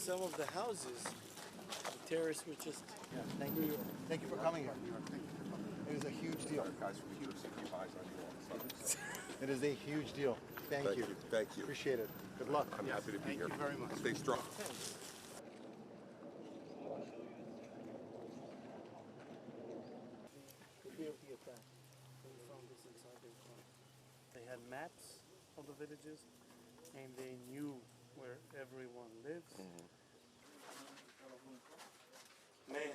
some of the houses, the terrorists were just... Yeah, thank you. Thank you for coming here. It is a huge deal. It is a huge deal. Thank you. Thank you. Appreciate it. Good luck. I'm happy to be here. Thank you very much. Stay strong. They had maps of the villages, and they knew where everyone lives. Mayhem.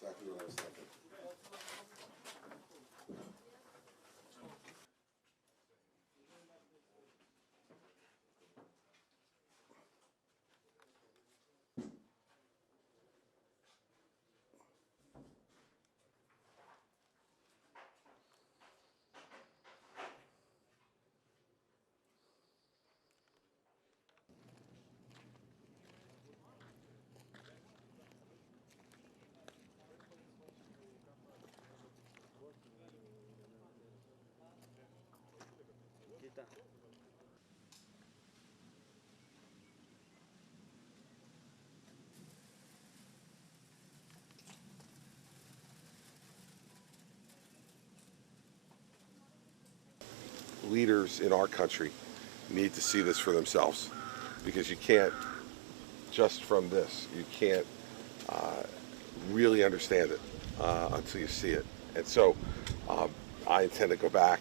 Exactly what I was thinking. Leaders in our country need to see this for themselves, because you can't, just from this, you can't really understand it until you see it. And so I intend to go back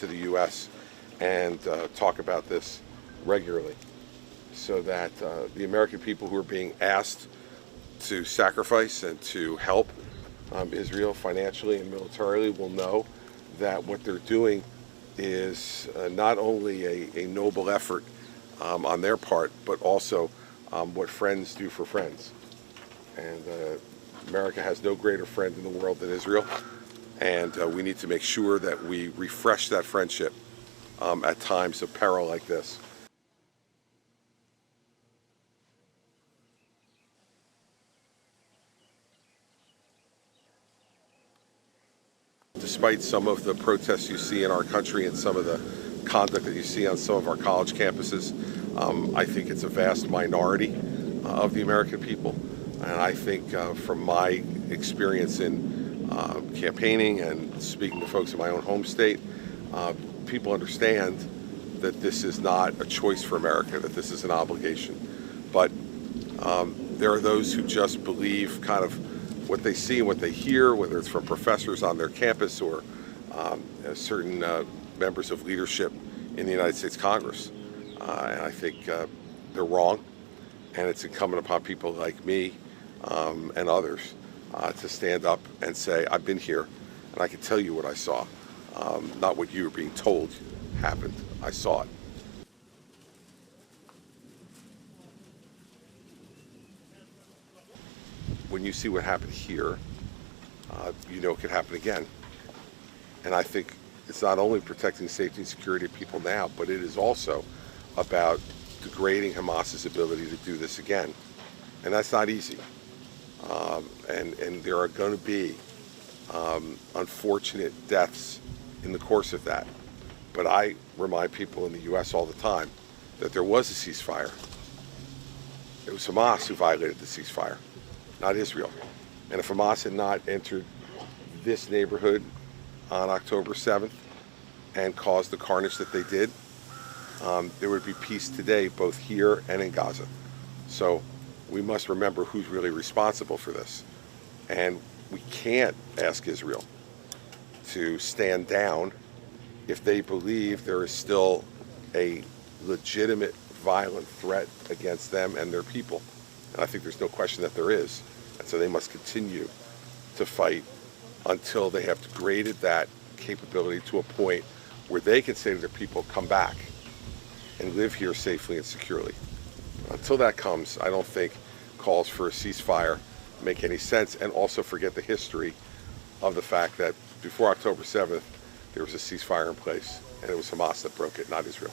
to the U.S. and talk about this regularly, so that the American people who are being asked to sacrifice and to help Israel financially and militarily will know that what they're doing is not only a noble effort on their part, but also what friends do for friends. And America has no greater friend in the world than Israel, and we need to make sure that we refresh that friendship at times of peril like this. Despite some of the protests you see in our country and some of the conduct that you see on some of our college campuses, I think it's a vast minority of the American people. And I think from my experience in campaigning and speaking to folks in my own home state, people understand that this is not a choice for America, that this is an obligation. But there are those who just believe kind of what they see and what they hear, whether it's from professors on their campus or certain members of leadership in the United States Congress. And I think they're wrong, and it's incumbent upon people like me and others to stand up and say, I've been here, and I can tell you what I saw, not what you were being told happened. I saw it. When you see what happened here, you know it could happen again. And I think it's not only protecting the safety and security of people now, but it is also about degrading Hamas's ability to do this again. And that's not easy. And there are going to be unfortunate deaths in the course of that. But I remind people in the U.S. all the time that there was a ceasefire. It was Hamas who violated the ceasefire, not Israel. And if Hamas had not entered this neighborhood on October 7th and caused the carnage that they did, there would be peace today, both here and in Gaza. So we must remember who's really responsible for this. And we can't ask Israel to stand down if they believe there is still a legitimate violent threat against them and their people. And I think there's no question that there is. And so they must continue to fight until they have degraded that capability to a point where they can say to their people, come back and live here safely and securely. Until that comes, I don't think calls for a ceasefire make any sense, and also forget the history of the fact that before October 7th, there was a ceasefire in place, and it was Hamas that broke it, not Israel.